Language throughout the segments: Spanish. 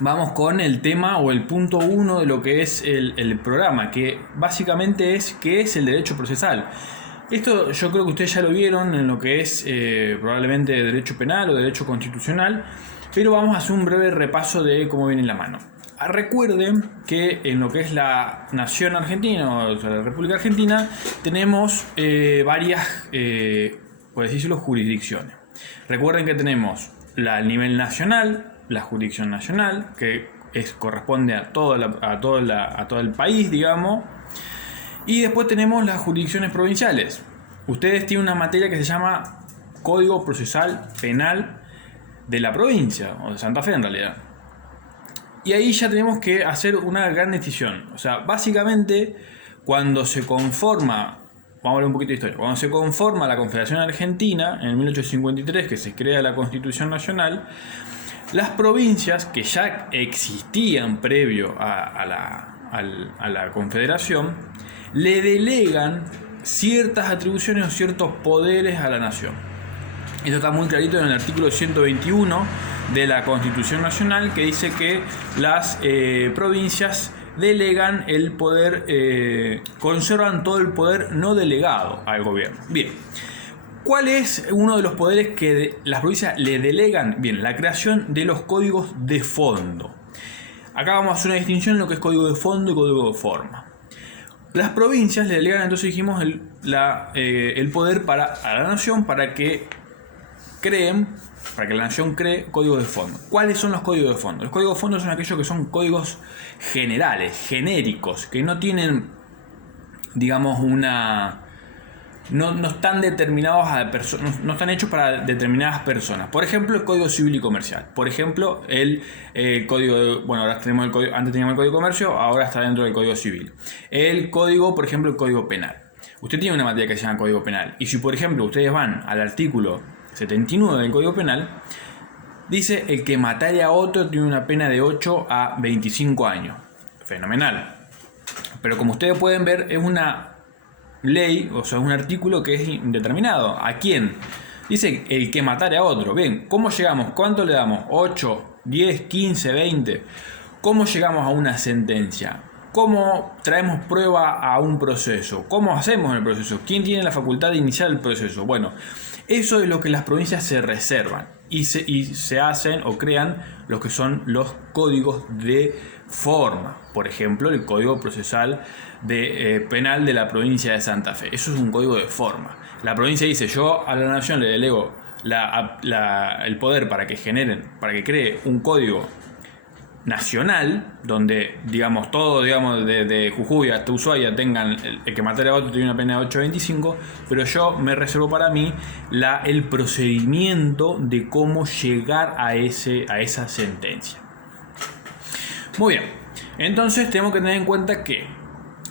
vamos con el tema o el punto 1 de lo que es el programa, que básicamente es qué es el derecho procesal. Esto yo creo que ustedes ya lo vieron en lo que es probablemente derecho penal o derecho constitucional, pero vamos a hacer un breve repaso de cómo viene la mano. Recuerden que en lo que es la nación argentina, o sea, la República Argentina, tenemos varias, por decirlo, jurisdicciones. Recuerden que tenemos a nivel nacional, la jurisdicción nacional, que corresponde a todo el país, digamos. Y después tenemos las jurisdicciones provinciales. Ustedes tienen una materia que se llama Código Procesal Penal de la provincia, o de Santa Fe en realidad. Y ahí ya tenemos que hacer una gran decisión. O sea, básicamente, cuando se conforma, vamos a hablar un poquito de historia, cuando se conforma la Confederación Argentina, en 1853, que se crea la Constitución Nacional, las provincias que ya existían previo a la Confederación, le delegan ciertas atribuciones o ciertos poderes a la nación. Esto está muy clarito en el artículo 121 de la Constitución Nacional, que dice que las provincias delegan el poder, conservan todo el poder no delegado al gobierno. Bien, ¿cuál es uno de los poderes que las provincias le delegan? Bien, la creación de los códigos de fondo. Acá vamos a hacer una distinción en lo que es código de fondo y código de forma. Las provincias le delegan, entonces dijimos, el poder a la nación para que la nación cree códigos de fondo. ¿Cuáles son los códigos de fondo? Los códigos de fondo son aquellos que son códigos generales, genéricos, que no tienen, digamos, no están determinados no están hechos para determinadas personas. Por ejemplo, el Código Civil y Comercial. Por ejemplo, el código, bueno, ahora tenemos antes teníamos el Código de Comercio, ahora está dentro del Código Civil. El código, por ejemplo, el Código Penal. Usted tiene una materia que se llama Código Penal. Y si, por ejemplo, ustedes van al artículo 79 del Código Penal, dice: el que matare a otro tiene una pena de 8 a 25 años. Fenomenal. Pero como ustedes pueden ver, es una ley, o sea, un artículo que es indeterminado. ¿A quién? Dice el que matare a otro. Bien, ¿cómo llegamos? ¿Cuánto le damos? 8, 10, 15, 20. ¿Cómo llegamos a una sentencia? ¿Cómo traemos prueba a un proceso? ¿Cómo hacemos el proceso? ¿Quién tiene la facultad de iniciar el proceso? Bueno, eso es lo que las provincias se reservan y se hacen o crean lo que son los códigos de forma. Por ejemplo, el Código Procesal Penal de la provincia de Santa Fe. Eso es un código de forma. La provincia dice: yo a la nación le delego el poder para que cree un código nacional, donde, digamos, todo, digamos, de Jujuy hasta Ushuaia tengan el que matara a otro tiene una pena de 8 a 25, pero yo me reservo para mí el procedimiento de cómo llegar a esa sentencia. Muy bien, entonces tenemos que tener en cuenta que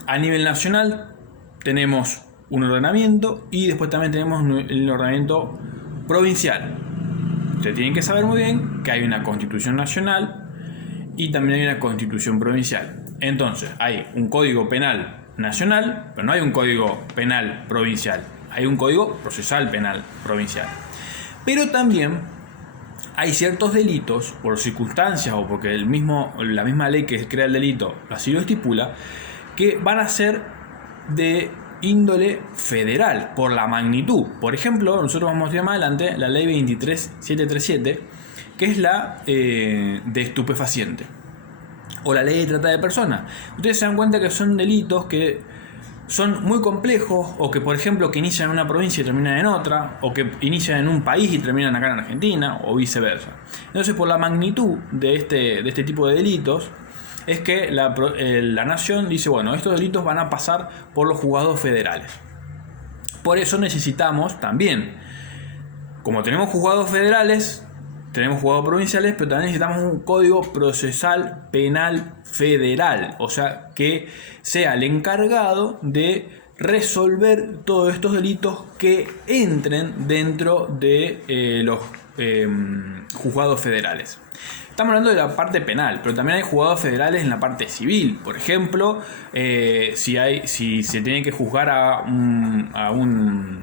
a nivel nacional tenemos un ordenamiento y después también tenemos el ordenamiento provincial. Ustedes tienen que saber muy bien que hay una Constitución Nacional y también hay una Constitución Provincial. Entonces, hay un Código Penal Nacional, pero no hay un Código Penal Provincial. Hay un Código Procesal Penal Provincial. Pero también hay ciertos delitos, por circunstancias o porque la misma ley que crea el delito así lo estipula, que van a ser de índole federal, por la magnitud. Por ejemplo, nosotros vamos a ver más adelante la ley 23737, que es la de estupefaciente, o la ley de trata de personas. Ustedes se dan cuenta que son delitos que son muy complejos, o que, por ejemplo, que inician en una provincia y terminan en otra, o que inician en un país y terminan acá en Argentina, o viceversa. Entonces, por la magnitud de este tipo de delitos, es que la nación dice: bueno, estos delitos van a pasar por los juzgados federales. Por eso necesitamos también, como tenemos juzgados federales, tenemos juzgados provinciales, pero también necesitamos un Código Procesal Penal Federal, o sea, que sea el encargado de resolver todos estos delitos que entren dentro de los juzgados federales. Estamos hablando de la parte penal, pero también hay juzgados federales en la parte civil. Por ejemplo, si se tiene que juzgar a un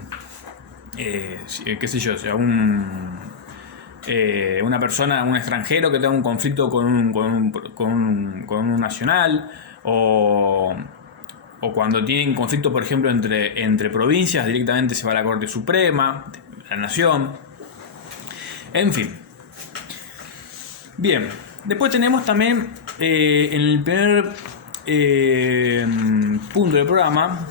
una persona, un extranjero que tenga un conflicto con un nacional, o cuando tienen conflicto, por ejemplo, entre provincias, directamente se va a la Corte Suprema, la Nación, en fin. Bien, después tenemos también en el primer punto del programa,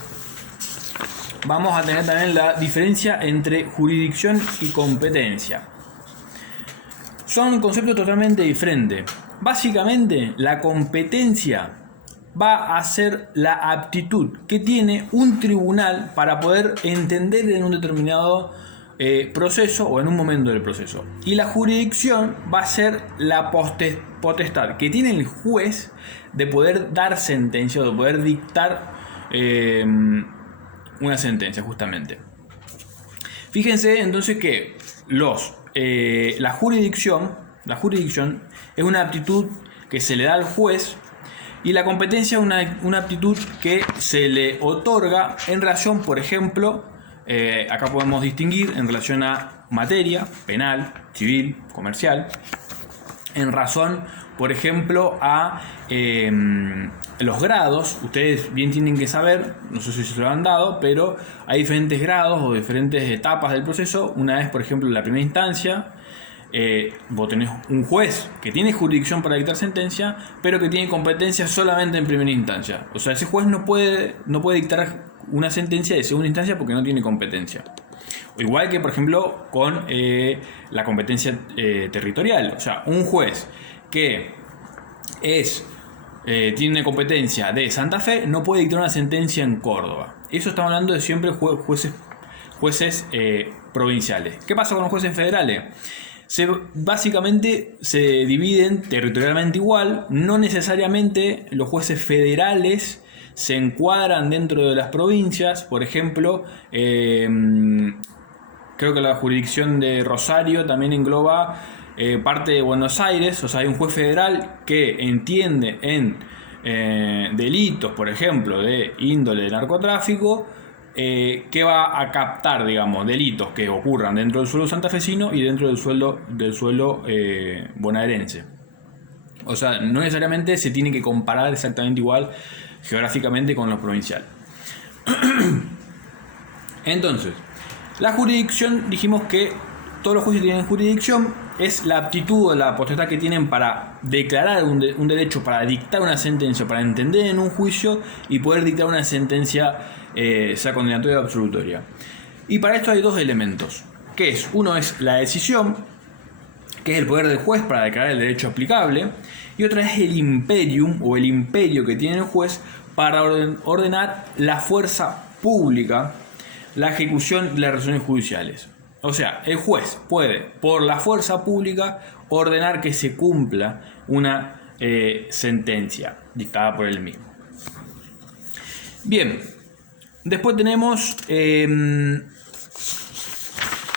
vamos a tener también la diferencia entre jurisdicción y competencia. Son conceptos totalmente diferentes. Básicamente, la competencia va a ser la aptitud que tiene un tribunal para poder entender en un determinado proceso o en un momento del proceso. Y la jurisdicción va a ser la potestad que tiene el juez de poder dar sentencia o de poder dictar una sentencia, justamente. Fíjense entonces que la jurisdicción es una aptitud que se le da al juez, y la competencia es una aptitud que se le otorga en relación, por ejemplo, acá podemos distinguir en relación a materia penal, civil, comercial, en razón, por ejemplo, a los grados. Ustedes bien tienen que saber, no sé si se lo han dado, pero hay diferentes grados o diferentes etapas del proceso. Una es, por ejemplo, la primera instancia. Vos tenés un juez que tiene jurisdicción para dictar sentencia, pero que tiene competencia solamente en primera instancia. O sea, ese juez no puede dictar una sentencia de segunda instancia porque no tiene competencia. O igual que, por ejemplo, con la competencia territorial. O sea, un juez que tiene competencia de Santa Fe no puede dictar una sentencia en Córdoba. Eso estamos hablando de siempre jueces provinciales. ¿Qué pasa con los jueces federales? Básicamente se dividen territorialmente igual. No necesariamente los jueces federales se encuadran dentro de las provincias. Por ejemplo, creo que la jurisdicción de Rosario también engloba parte de Buenos Aires. O sea, hay un juez federal que entiende en delitos, por ejemplo, de índole de narcotráfico, que va a captar, digamos, delitos que ocurran dentro del suelo santafesino y dentro del suelo bonaerense. O sea, no necesariamente se tiene que comparar exactamente igual geográficamente con los provinciales. Entonces, la jurisdicción, dijimos que todos los jueces tienen jurisdicción, es la aptitud o la potestad que tienen para declarar un derecho, para dictar una sentencia, para entender en un juicio y poder dictar una sentencia, sea condenatoria o absolutoria. Y para esto hay dos elementos, que es, uno es la decisión, que es el poder del juez para declarar el derecho aplicable, y otra es el imperium o el imperio que tiene el juez para ordenar la fuerza pública, la ejecución de las resoluciones judiciales. O sea, el juez puede, por la fuerza pública, ordenar que se cumpla una sentencia dictada por él mismo. Bien, después tenemos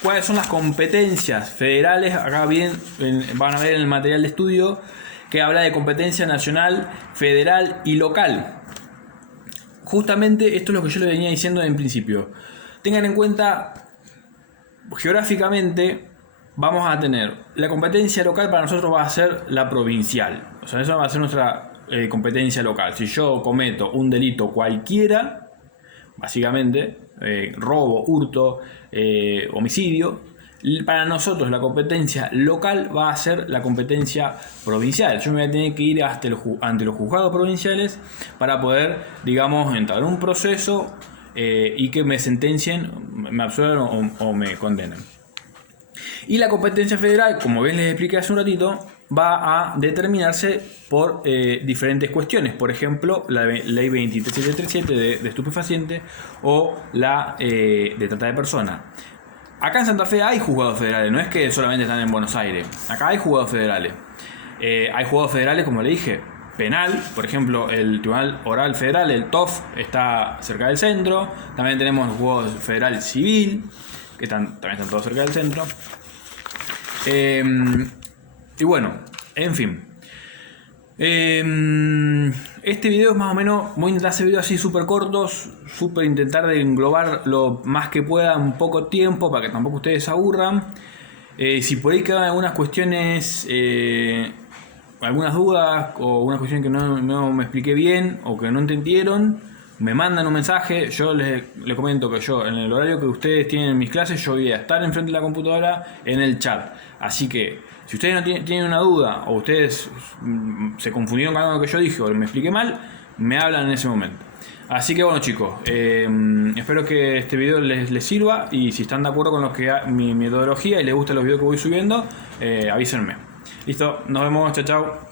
cuáles son las competencias federales. Acá bien van a ver en el material de estudio que habla de competencia nacional, federal y local. Justamente esto es lo que yo le venía diciendo en principio. Tengan en cuenta, geográficamente vamos a tener la competencia local, para nosotros va a ser la provincial. O sea, eso va a ser nuestra competencia local. Si yo cometo un delito cualquiera, básicamente, robo, hurto, homicidio, para nosotros la competencia local va a ser la competencia provincial. Yo me voy a tener que ir ante los juzgados provinciales para poder, digamos, entrar en un proceso y que me sentencien, me absuelvan o me condenen. Y la competencia federal, como bien les expliqué hace un ratito, va a determinarse por diferentes cuestiones. Por ejemplo, la ley 23737 de estupefacientes o la de trata de personas. Acá en Santa Fe hay juzgados federales, no es que solamente están en Buenos Aires. Acá hay juzgados federales. Hay juzgados federales, como le dije, penal. Por ejemplo, el Tribunal Oral Federal, el TOF, está cerca del centro. También tenemos el juzgado federal civil, que también están todos cerca del centro. Y bueno, en fin. Este video es más o menos, voy a intentar hacer videos así súper cortos, intentar de englobar lo más que pueda en poco tiempo para que tampoco ustedes se aburran. Si por ahí quedan algunas cuestiones, algunas dudas o una cuestión que no me expliqué bien o que no entendieron, me mandan un mensaje. Yo les comento que yo, en el horario que ustedes tienen en mis clases, yo voy a estar enfrente de la computadora en el chat. Así que, si ustedes no tienen una duda o ustedes se confundieron con algo que yo dije o me expliqué mal, me hablan en ese momento. Así que bueno, chicos, espero que este video les sirva, y si están de acuerdo con lo que mi metodología y les gustan los videos que voy subiendo, avísenme. Listo, nos vemos, chao chao.